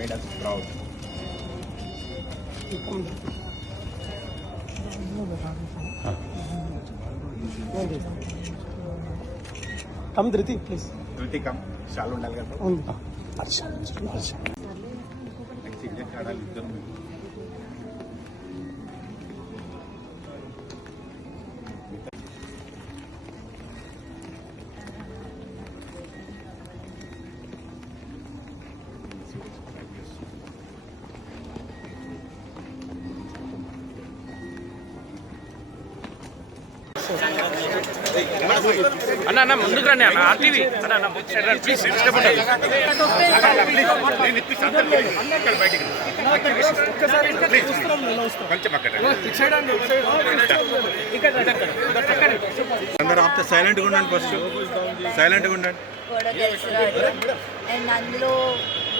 made us proud. Come, Driti, please. Driti, come. Shalu Nalgar. Harsha. Harsha. Next, India Kadal is the అన్న అన్న ముందుకు రండి అన్న RTV అన్న అన్న ప్లీజ్ స్టెప్ ఉండండి కొంచెం అక్కడ అందరూ ఆపితే సైలెంట్గా ఉండండి ఫస్ట్ సైలెంట్గా ఉండండి అండ్ అందులో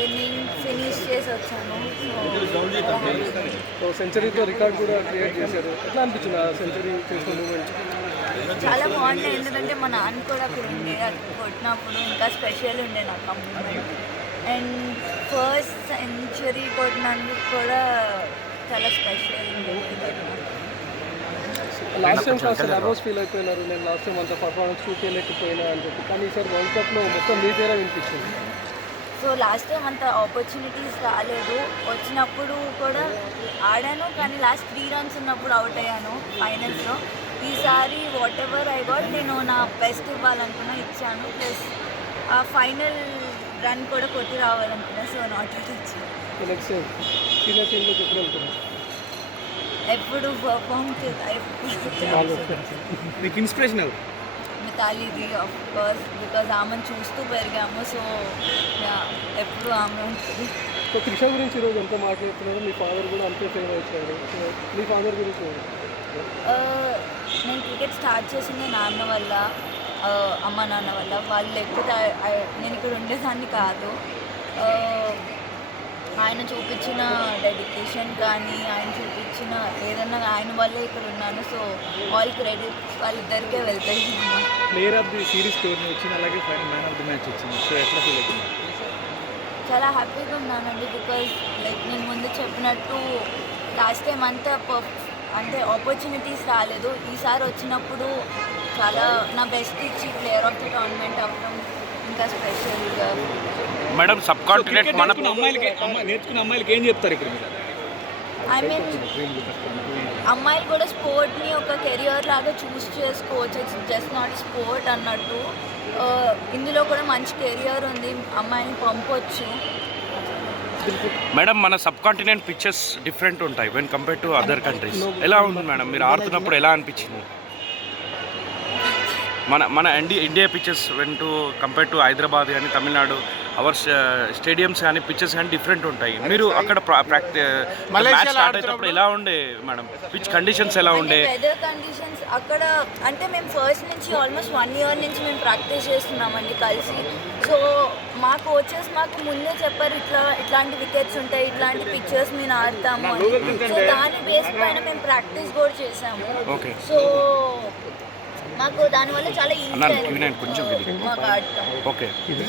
విన్నింగ్ ఫినిష్ చేసి వచ్చాను సో సెంచరీతో రికార్డ్ కూడా క్రియేట్ చేశారు. ఎట్లా అనిపించింది ఆ సెంచరీ చేసిన మూమెంట్ చాలా బాగుండే ఎందుకంటే మా నాన్న కూడా అక్కడ ఉండే కొట్టినప్పుడు ఇంకా స్పెషల్ ఉండే నాకు ఆ మూమెంట్ అండ్ ఫస్ట్ సెంచరీ కొట్టినందుకు కూడా చాలా స్పెషల్ ఉండే లాస్ట్ టైం కాస్త నర్వస్ ఫీల్ అయిపోయినారు. నేను లాస్ట్ టైం అంత పర్ఫార్మెన్స్ చూపించలేకపోయినా అని చెప్పి. కానీ ఈసారి వరల్డ్ కప్లో మొత్తం మీ పేరే వినిపించింది సో లాస్ట్ టైం అంత ఆపర్చునిటీస్ రాలేదు. వచ్చినప్పుడు కూడా ఆడాను కానీ లాస్ట్ త్రీ రన్స్ ఉన్నప్పుడు అవుట్ అయ్యాను ఫైనల్స్లో ఈసారి వాట్ ఎవర్ ఐ గాట్ నేను నా బెస్ట్ ఇవ్వాలనుకున్నా ఇచ్చాను. ప్లస్ ఆ ఫైనల్ రన్ కూడా కొట్టి రావాలనుకున్నా సో నాట్ అవుట్ ఇచ్చాను. ఎప్పుడు ఎప్పుడు పర్ఫామ్ మీకు ఇన్స్పిరేషన్ ఎవరు? మితాలిది ఆఫ్ కోర్స్ బికాజ్ ఆమెను చూస్తూ పెరిగాము సో ఎప్పుడు ఆమె ఉంటుంది. సో త్రిష గురించి ఈరోజు ఎంత మాట్లాడుతున్నారు? మీ ఫాదర్ కూడా అంతే ఫేమ్ సో మీ ఫాదర్ గురించి నేను క్రికెట్ స్టార్ట్ చేసింది నాన్న వల్ల అమ్మ నాన్న వల్ల. వాళ్ళు లేకపోతే నేను ఇక్కడ ఉండేదాన్ని కాదు. ఆయన చూపించిన డెడికేషన్ కానీ ఆయన చూపించిన ఏదన్నా ఆయన వల్లే ఇక్కడ ఉన్నాను. సో ఆల్ క్రెడిట్ వాళ్ళిద్దరికే వెళ్తాయి. Player of the series tourney వచ్చింది అలాగే final man of the match వచ్చింది. సో ఎట్లా ఫీల్ అవుతుంది? చాలా హ్యాపీగా ఉన్నానండి బికాజ్ లైక్ నేను ముందు చెప్పినట్టు లాస్ట్ టైం అంతా అంటే ఆపర్చునిటీస్ రాలేదు. ఈసారి వచ్చినప్పుడు చాలా నా బెస్ట్ ఇచ్చి ప్లేయర్ ఆఫ్ ది టోర్నమెంట్ అవ్వడం ఇంకా స్పెషల్గా మేడం సబ్ కాంటినెంట్ మన అమ్మాయిలకి అమ్మాయి నేర్చుకున్న అమ్మాయిలకి ఏం చెప్తారు ఇక్కడ ఐ మీన్ అమ్మాయిలు కూడా స్పోర్ట్ని ఒక కెరియర్ లాగా చూస్ చేసుకోవచ్చు. ఇట్స్ జస్ట్ నాట్ స్పోర్ట్ అన్నట్టు. ఇందులో కూడా మంచి కెరియర్ ఉంది. అమ్మాయిని పంపొచ్చు. మేడం మన సబ్ కాంటినెంట్ పిక్చర్స్ డిఫరెంట్ ఉంటాయి. When compare to other countries ఎలా ఉంది మేడం? మీరు ఆడుతున్నప్పుడు ఎలా అనిపించింది? మన మన India India pictures when to compare to Hyderabad కానీ తమిళనాడు అవర్ స్టేడియంస్ కానీ పిక్చర్స్ కానీ డిఫరెంట్ ఉంటాయి. మీరు అక్కడ ప్రాక్టీస్ స్టార్ట్ అయినప్పుడు ఎలా ఉండే మేడం? పిచ్ కండిషన్స్ ఎలా ఉండే? వెదర్ కండిషన్స్ అక్కడ అంటే మేము ఫస్ట్ నుంచి ఆల్మోస్ట్ వన్ ఇయర్ నుంచి మేము ప్రాక్టీస్ చేస్తున్నామండి కలిసి. సో మా కోచెస్ మాకు ముందే చెప్పారు ఇట్లా ఇట్లాంటి వికెట్స్ ఉంటాయి ఇట్లాంటి పిక్చర్స్ మేము ఆడతాము అని. సో దాని బేస్ పైన మేము ప్రాక్టీస్ కూడా చేసాము ఓకే సో మాకు దానివల్ల చాలా ఈజీ కొంచెం ఓకే. ఇది?